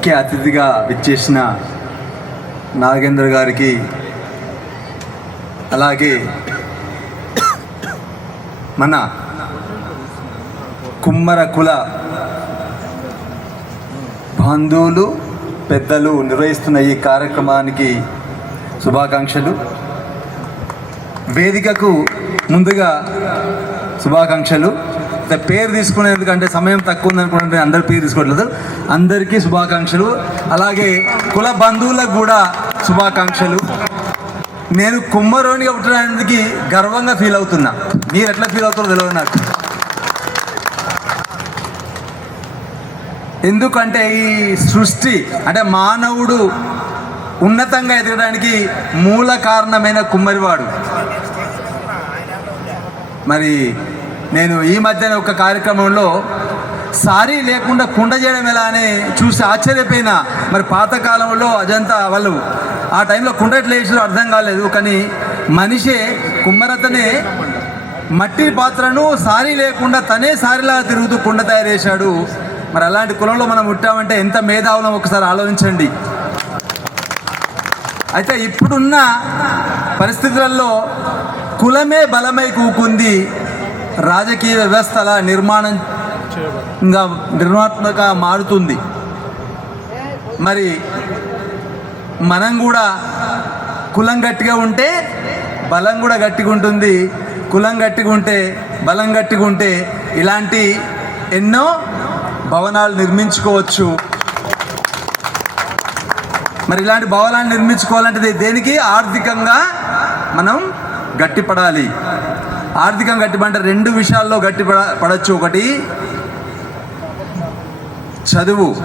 ముఖ్య అతిథిగా విచ్చేసిన నాగేంద్ర గారికి అలాగే మన కుమ్మర కుల బంధువులు పెద్దలు నిర్వహిస్తున్న ఈ కార్యక్రమానికి శుభాకాంక్షలు. వేదికకు ముందుగా శుభాకాంక్షలు. పేరు తీసుకునేందుకు అంటే సమయం తక్కువ ఉందనుకుంటే అందరి పేరు తీసుకోవట్లేదు అందరికీ శుభాకాంక్షలు. అలాగే కుల బంధువులకు కూడా శుభాకాంక్షలు. నేను కుమ్మరోనిగా పుట్టడానికి గర్వంగా ఫీల్ అవుతున్నా. మీరు ఎట్లా ఫీల్ అవుతారో తెలియదు నాకు. ఎందుకంటే ఈ సృష్టి అంటే మానవుడు ఉన్నతంగా ఎదగడానికి మూల కారణమైన కుమ్మరివాడు. మరి నేను ఈ మధ్యన ఒక కార్యక్రమంలో సారీ లేకుండా కుండ చేయడం ఎలా అని చూసి ఆశ్చర్యపోయినా. మరి పాతకాలంలో అజంతా వాళ్ళు ఆ టైంలో కుండ ఎట్లా చేసారో అర్థం కాలేదు కానీ మనిషే కుమ్మరతనే మట్టి పాత్రను సారీ లేకుండా తనే సారీలాగా తిరుగుతూ కుండ తయారు చేశాడు. మరి అలాంటి కులంలో మనం పుట్టామంటే ఎంత మేధావులం ఒకసారి ఆలోచించండి. అయితే ఇప్పుడున్న పరిస్థితులలో కులమే బలమై కూకుంది. రాజకీయ వ్యవస్థల నిర్మాణం ఇంకా నిర్మాత్మక మారుతుంది. మరి మనం కూడా కులం గట్టిగా ఉంటే బలం కూడా గట్టిగా ఉంటుంది. కులం గట్టిగా ఉంటే బలం గట్టిగా ఉంటే ఇలాంటి ఎన్నో భవనాలు నిర్మించుకోవచ్చు. మరి ఇలాంటి భవనాలు నిర్మించుకోవాలంటే దేనికి? ఆర్థికంగా మనం గట్టిపడాలి. ఆర్థికంగా గట్టిపడంటే రెండు విషయాల్లో గట్టి పడ పడచ్చు. ఒకటి చదువు.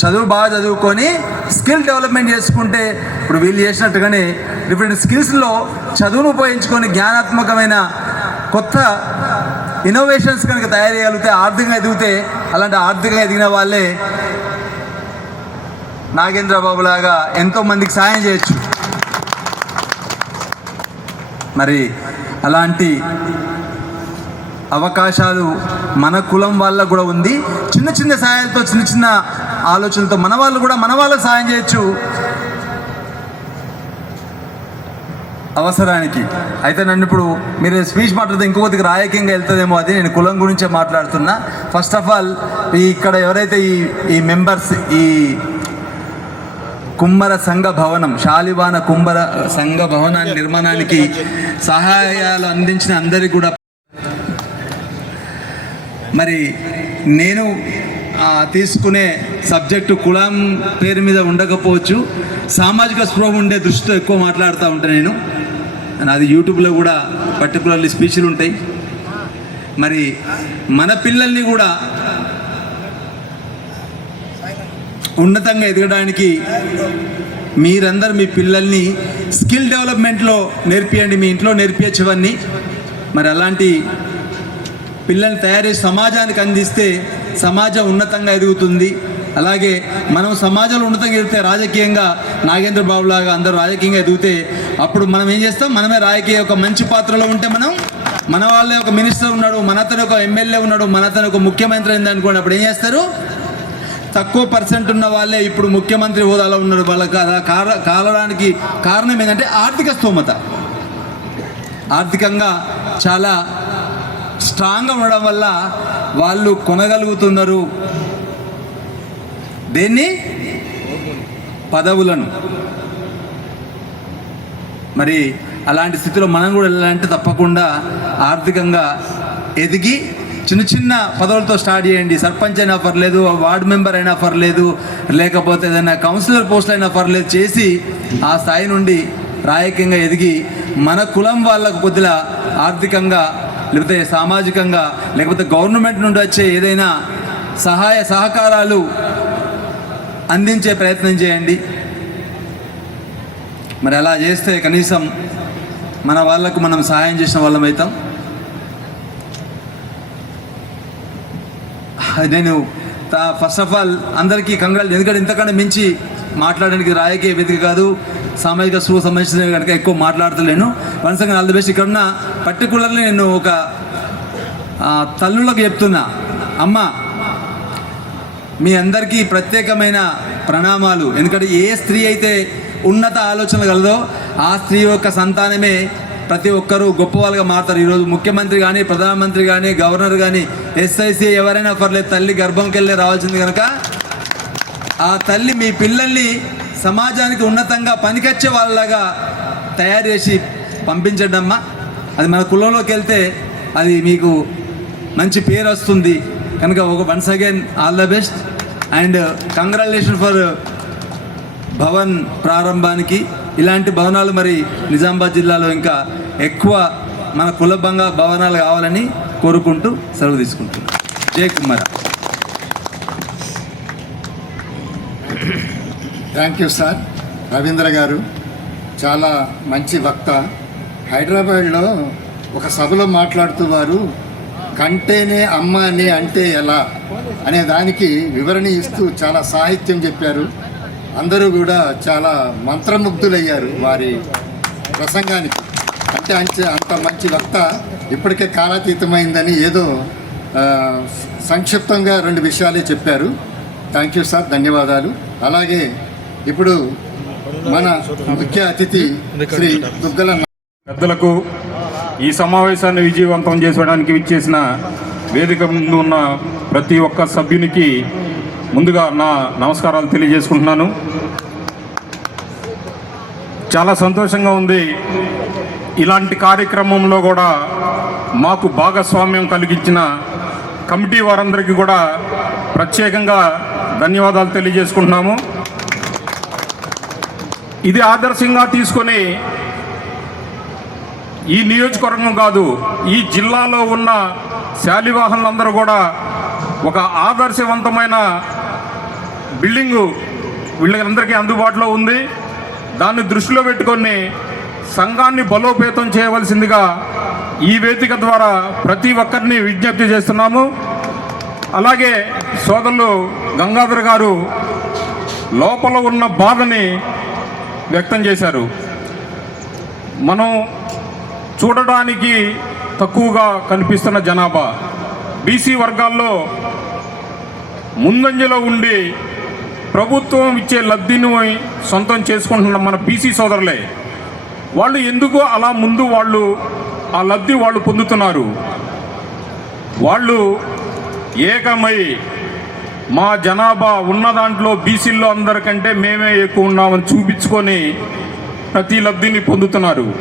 చదువు బాగా చదువుకొని స్కిల్ డెవలప్మెంట్ చేసుకుంటే ఇప్పుడు వీళ్ళు చేసినట్టుగానే డిఫరెంట్ స్కిల్స్లో చదువును ఉపయోగించుకొని జ్ఞానాత్మకమైన కొత్త ఇన్నోవేషన్స్ కనుక తయారు చేయగలిగితే ఆర్థికంగా ఎదిగితే అలాంటి ఆర్థికంగా ఎదిగిన వాళ్ళే నాగేంద్రబాబు లాగా ఎంతోమందికి సాయం చేయొచ్చు. మరి అలాంటి అవకాశాలు మన కులం వాళ్ళకు కూడా ఉంది. చిన్న చిన్న సాయాలతో చిన్న చిన్న ఆలోచనలతో మన వాళ్ళు కూడా మన వాళ్ళకు సాయం చేయొచ్చు. అవసరానికి. అయితే నన్ను ఇప్పుడు మీరు స్పీచ్ మాట్లాడితే ఇంకొకటికి రాజకీయంగా వెళ్తుందేమో అది నేను కులం గురించే మాట్లాడుతున్నా. ఫస్ట్ ఆఫ్ ఆల్ ఈ ఇక్కడ ఎవరైతే ఈ ఈ మెంబర్స్ ఈ కుమ్మర సంఘ భవనం శాలివాన కుమ్మర సంఘ భవనాన్ని నిర్మాణానికి సహాయాలు అందించిన అందరికీ కూడా మరి నేను తీసుకునే సబ్జెక్టు కులం పేరు మీద ఉండకపోవచ్చు. సామాజిక స్పృహ ఉండే దృష్టితో ఎక్కువ మాట్లాడుతూ ఉంటాను నేను. నాది యూట్యూబ్లో కూడా పర్టికులర్లీ స్పీచ్లు ఉంటాయి. మరి మన పిల్లల్ని కూడా ఉన్నతంగా ఎదగడానికి మీరందరూ మీ పిల్లల్ని స్కిల్ డెవలప్మెంట్లో నేర్పియండి మీ ఇంట్లో నేర్పించవన్నీ. మరి అలాంటి పిల్లల్ని తయారు చేసి సమాజానికి అందిస్తే సమాజం ఉన్నతంగా ఎదుగుతుంది. అలాగే మనం సమాజంలో ఉన్నతంగా ఎదిగితే రాజకీయంగా నాగేంద్ర బాబు లాగా అందరూ రాజకీయంగా ఎదిగితే అప్పుడు మనం ఏం చేస్తాం? మనమే రాజకీయ ఒక మంచి పాత్రలో ఉంటే మనం మన వాళ్ళే ఒక మినిస్టర్ ఉన్నాడు మన అతను ఒక ఎమ్మెల్యే ఉన్నాడు మన అతను ఒక ముఖ్యమంత్రి అయింది అనుకోండి అప్పుడు ఏం చేస్తారు? తక్కువ పర్సెంట్ ఉన్న వాళ్ళే ఇప్పుడు ముఖ్యమంత్రి హోదాలో ఉన్నారు. వాళ్ళకి కార కాలడానికి కారణం ఏంటంటే ఆర్థిక స్తోమత. ఆర్థికంగా చాలా స్ట్రాంగ్గా ఉండడం వల్ల వాళ్ళు కొనగలుగుతున్నారు. దేన్ని? పదవులను. మరి అలాంటి స్థితిలో మనం కూడా వెళ్ళాలంటే తప్పకుండా ఆర్థికంగా ఎదిగి చిన్న చిన్న పదవులతో స్టార్ట్ చేయండి. సర్పంచ్ అయినా పర్లేదు వార్డు మెంబర్ అయినా పర్లేదు లేకపోతే ఏదైనా కౌన్సిలర్ పోస్ట్ అయినా పర్లేదు చేసి ఆ స్థాయి నుండి రాయకంగా ఎదిగి మన కులం వాళ్ళకు కొద్దిగా ఆర్థికంగా లేకపోతే సామాజికంగా లేకపోతే గవర్నమెంట్ నుండి వచ్చే ఏదైనా సహాయ సహకారాలు అందించే ప్రయత్నం చేయండి. మరి అలా చేస్తే కనీసం మన వాళ్ళకు మనం సహాయం చేసిన వాళ్ళం అవుతాం. నేను ఫస్ట్ ఆఫ్ ఆల్ అందరికీ కంగ్రాలు ఎందుకంటే ఇంతకంటే మించి మాట్లాడడానికి రాయకే వేదిక కాదు. సామాజిక స్పృహ సంబంధించిన కనుక ఎక్కువ మాట్లాడతలేను. Once all the best. ఇక్కడున్న పర్టికులర్లీ నేను ఒక తల్లులకు చెప్తున్నా. అమ్మ మీ అందరికీ ప్రత్యేకమైన ప్రణామాలు. ఎందుకంటే ఏ స్త్రీ అయితే ఉన్నత ఆలోచన కలదో ఆ స్త్రీ యొక్క సంతానమే ప్రతి ఒక్కరూ గొప్ప వాళ్ళుగా మారుతారు. ఈరోజు ముఖ్యమంత్రి కానీ ప్రధానమంత్రి కానీ గవర్నర్ కానీ ఎస్ఐసి ఎవరైనా పర్లేదు తల్లి గర్భంకి వెళ్ళి రావాల్సింది కనుక ఆ తల్లి మీ పిల్లల్ని సమాజానికి ఉన్నతంగా పనికొచ్చే వాళ్ళలాగా తయారు చేసి పంపించడమ్మా. అది మన కులంలోకి వెళ్తే అది మీకు మంచి పేరు వస్తుంది. కనుక ఒక once again all the best and congratulation for Bhavan ప్రారంభానికి. ఇలాంటి భవనాలు మరి నిజామాబాద్ జిల్లాలో ఇంకా ఎక్కువ మన కులభంగా భవనాలు కావాలని కోరుకుంటూ సెలవు తీసుకుంటున్నాను Jaya Kumar. Thank you sir Ravindra గారు చాలా మంచి వక్త. హైదరాబాద్లో ఒక సభలో మాట్లాడుతూ వారు కంటేనే అమ్మ అని అంటే ఎలా? అనే దానికి వివరణ ఇస్తూ చాలా సాహిత్యం చెప్పారు. అందరూ కూడా చాలా మంత్రముగ్ధులయ్యారు వారి ప్రసంగానికి. అంటే అంచె అంత మంచి వక్త ఇప్పటికే కాలాతీతమైందని ఏదో సంక్షిప్తంగా రెండు విషయాలే చెప్పారు. థ్యాంక్ యూ సార్ ధన్యవాదాలు. అలాగే ఇప్పుడు మన ముఖ్య అతిథి శ్రీ దుగ్గల పెద్దలకు ఈ సమావేశాన్ని విజయవంతం చేసడానికి విచ్చేసిన వేదిక ముందు ఉన్న ప్రతి ఒక్క సభ్యునికి ముందుగా నా నమస్కారాలు తెలియజేసుకుంటున్నాను. చాలా సంతోషంగా ఉంది. ఇలాంటి కార్యక్రమంలో కూడా మాకు భాగస్వామ్యం కలిగించిన కమిటీ వారందరికీ కూడా ప్రత్యేకంగా ధన్యవాదాలు తెలియజేసుకుంటున్నాము. ఇది ఆదర్శంగా తీసుకొని ఈ నియోజకవర్గం కాదు ఈ జిల్లాలో ఉన్న శాలివాహనులందరూ కూడా ఒక ఆదర్శవంతమైన బిల్డింగు వీళ్ళందరికీ అందుబాటులో ఉంది. దాన్ని దృష్టిలో పెట్టుకొని సంఘాన్ని బలోపేతం చేయవలసిందిగా ఈ వేదిక ద్వారా ప్రతి ఒక్కరిని విజ్ఞప్తి చేస్తున్నాము. అలాగే సోదరులు గంగాధర్ గారు లోపల ఉన్న బాధని వ్యక్తం చేశారు. మనం చూడడానికి తక్కువగా కనిపిస్తున్న జనాభా. బీసీ వర్గాల్లో ముందంజలో ఉండి ప్రభుత్వం ఇచ్చే లబ్ధిని సొంతం చేసుకుంటున్న మన బీసీ సోదరులే వాళ్ళు ఎందుకు అలా ముందు వాళ్ళు ఆ లబ్ధి వాళ్ళు పొందుతున్నారు? వాళ్ళు ఏకమై మా జనాభా ఉన్న దాంట్లో బీసీల్లో అందరికంటే మేమే ఎక్కువ ఉన్నామని చూపించుకొని ప్రతి లబ్ధిని పొందుతున్నారు.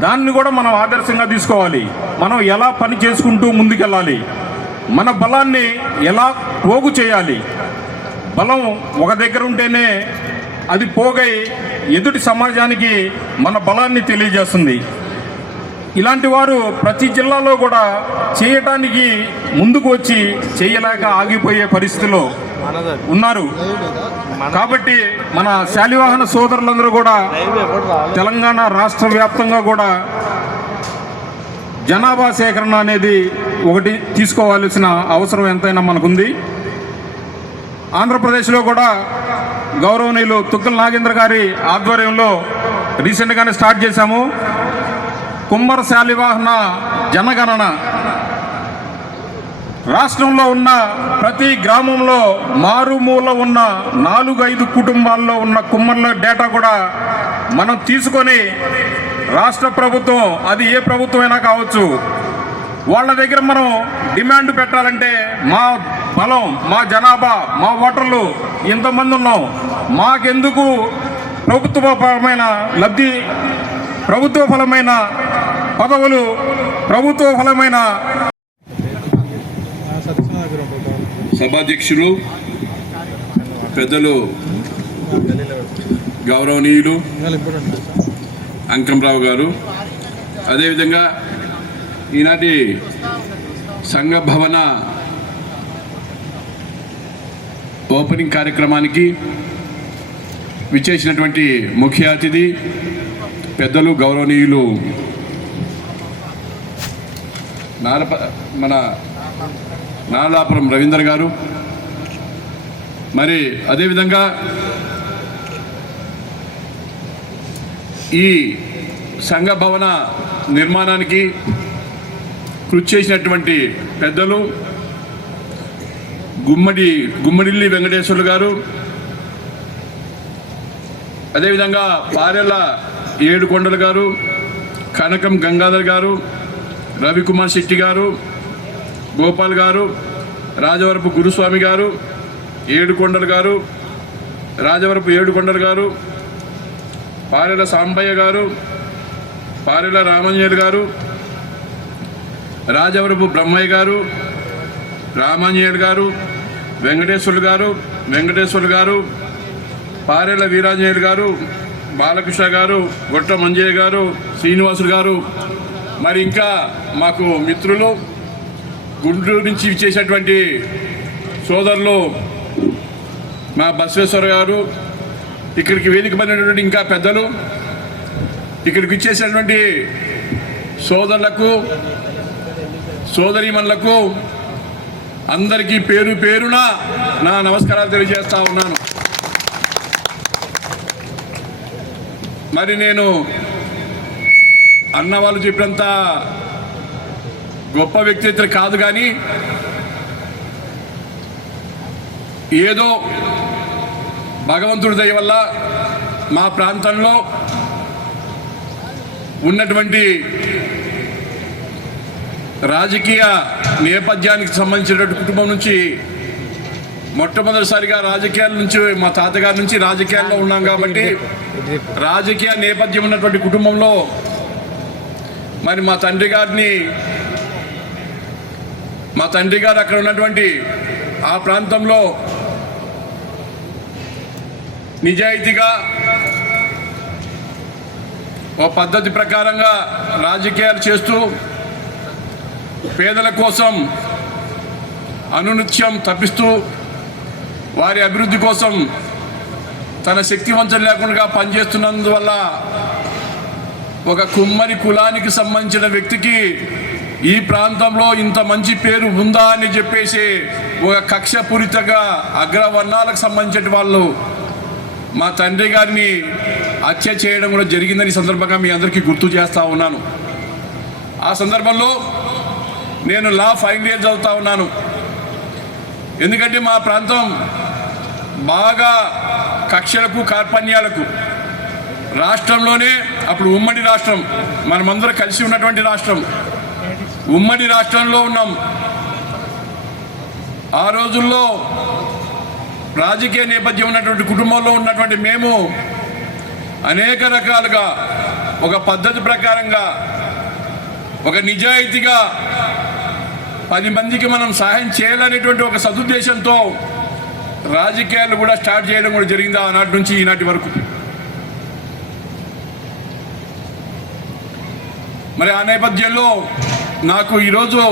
దాన్ని కూడా మనం ఆదర్శంగా తీసుకోవాలి. మనం ఎలా పని చేసుకుంటూ ముందుకెళ్ళాలి? మన బలాన్ని ఎలా పోగు చేయాలి? బలం ఒక దగ్గర ఉంటేనే అది పోగై ఎదుటి సమాజానికి మన బలాన్ని తెలియజేస్తుంది. ఇలాంటి వారు ప్రతి జిల్లాలో కూడా చేయటానికి ముందుకు వచ్చి చేయలేక ఆగిపోయే పరిస్థితిలో ఉన్నారు. కాబట్టి మన శాలివాహన సోదరులందరూ కూడా తెలంగాణ రాష్ట్ర వ్యాప్తంగా కూడా జనాభా సేకరణ అనేది ఒకటి తీసుకోవాల్సిన అవసరం ఎంతైనా మనకుంది. ఆంధ్రప్రదేశ్లో కూడా గౌరవనీయులు తుక్కల నాగేంద్ర గారి ఆధ్వర్యంలో రీసెంట్గానే స్టార్ట్ చేశాము. కుమ్మర శాలివాహన జనగణన. రాష్ట్రంలో ఉన్న ప్రతి గ్రామంలో మారుమూల ఉన్న నాలుగు ఐదు కుటుంబాల్లో ఉన్న కుమ్మర్ల డేటా కూడా మనం తీసుకొని రాష్ట్ర ప్రభుత్వం అది ఏ ప్రభుత్వం అయినా కావచ్చు వాళ్ళ దగ్గర మనం డిమాండ్ పెట్టాలంటే మా బలం మా జనాభా మా ఓటర్లు ఇంతమంది ఉన్నాం మాకెందుకు ప్రభుత్వపరమైన లబ్ధి ప్రభుత్వ ఫలమైన పదవులు ప్రభుత్వ ఫలమైన సభాధ్యక్షులు పెద్దలు గౌరవనీయులు అంకంరావు గారు. అదేవిధంగా ఈనాటి సంఘ భవన ఓపెనింగ్ కార్యక్రమానికి విచ్చేసినటువంటి ముఖ్య అతిథి పెద్దలు గౌరవనీయులు నారప మన నాలాపురం రవీందర్ గారు. మరి అదేవిధంగా ఈ సంఘ భవన నిర్మాణానికి కృషి చేసినటువంటి పెద్దలు గుమ్మడి గుమ్మడిల్లి వెంకటేశ్వర్లు గారు. అదేవిధంగా పారెల ఏడుకొండలు గారు కనకం గంగాధర్ గారు రవికుమార్ శెట్టి గారు గోపాల్ గారు రాజవరపు గురుస్వామి గారు ఏడుకొండలు గారు రాజవరపు ఏడుకొండలు గారు పారెల సాంబయ్య గారు పారెల రామంజయులు గారు రాజవరపు బ్రహ్మయ్య గారు రామాంజనేయుడు గారు వెంకటేశ్వర్లు గారు వెంకటేశ్వర్లు గారు పారేల వీరాంజనేయుడు గారు బాలకృష్ణ గారు గొట్ట మంజయ్య గారు శ్రీనివాసులు గారు. మరి ఇంకా మాకు మిత్రులు గుంటూరు నుంచి ఇచ్చేసినటువంటి సోదరులు మా బసవేశ్వర గారు ఇక్కడికి వేదిక పడినటువంటి ఇంకా పెద్దలు ఇక్కడికి ఇచ్చేసినటువంటి సోదరులకు సోదరీమణులకు అందరికీ పేరు పేరున నా నమస్కారాలు తెలియజేస్తా ఉన్నాను. మరి నేను అన్న వాళ్ళు చెప్పినంత గొప్ప వ్యక్తిత్వం కాదు కానీ ఏదో భగవంతుడి దయ వల్ల మా ప్రాంతంలో ఉన్నటువంటి రాజకీయ నేపథ్యానికి సంబంధించినటువంటి కుటుంబం నుంచి మొట్టమొదటిసారిగా రాజకీయాల నుంచి మా తాతగారి నుంచి రాజకీయాల్లో ఉన్నాం కాబట్టి రాజకీయ నేపథ్యం ఉన్నటువంటి కుటుంబంలో మరి మా తండ్రి గారిని మా తండ్రి గారు అక్కడ ఉన్నటువంటి ఆ ప్రాంతంలో నిజాయితీగా ఓ పద్ధతి ప్రకారంగా రాజకీయాలు చేస్తూ పేదల కోసం అనునిత్యం తప్పిస్తూ వారి అభివృద్ధి కోసం తన శక్తివంతం లేకుండా పనిచేస్తున్నందువల్ల ఒక కుమ్మరి కులానికి సంబంధించిన వ్యక్తికి ఈ ప్రాంతంలో ఇంత మంచి పేరు ఉందా అని చెప్పేసి ఒక కక్షపూరితగా అగ్రవర్ణాలకు సంబంధించిన వాళ్ళు మా తండ్రి గారిని హత్య చేయడం కూడా జరిగిందని సందర్భంగా మీ అందరికీ గుర్తు చేస్తూ ఉన్నాను. ఆ సందర్భంలో నేను లా ఫైనల్ ఇయర్ చదువుతా ఉన్నాను. ఎందుకంటే మా ప్రాంతం బాగా కక్షలకు కార్పణ్యాలకు రాష్ట్రంలోనే అప్పుడు ఉమ్మడి రాష్ట్రం మనమందరం కలిసి ఉన్నటువంటి రాష్ట్రం. ఉమ్మడి రాష్ట్రంలో ఉన్నాం. ఆ రోజుల్లో రాజకీయ నేపథ్యం ఉన్నటువంటి కుటుంబంలో ఉన్నటువంటి మేము అనేక రకాలుగా ఒక పద్ధతి ప్రకారంగా ఒక నిజాయితీగా పది మందికి మనం సహాయం చేయాలనేటువంటి ఒక సదుద్దేశంతో రాజకీయాలు కూడా స్టార్ట్ చేయడం కూడా జరిగింది ఆనాటి నుంచి ఈనాటి వరకు. మరి ఆ నేపథ్యంలో నాకు ఈరోజు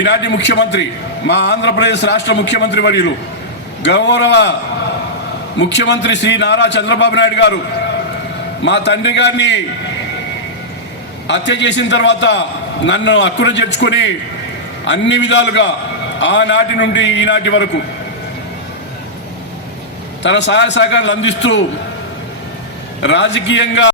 ఈనాటి ముఖ్యమంత్రి మా ఆంధ్రప్రదేశ్ రాష్ట్ర ముఖ్యమంత్రి వర్యులు గౌరవ ముఖ్యమంత్రి శ్రీ నారా చంద్రబాబు నాయుడు గారు మా తండ్రి గారిని హత్య చేసిన తర్వాత నన్ను హక్కున చేర్చుకొని అన్ని విధాలుగా ఆనాటి నుండి ఈనాటి వరకు తన సహాయ సహకారాలు అందిస్తూ రాజకీయంగా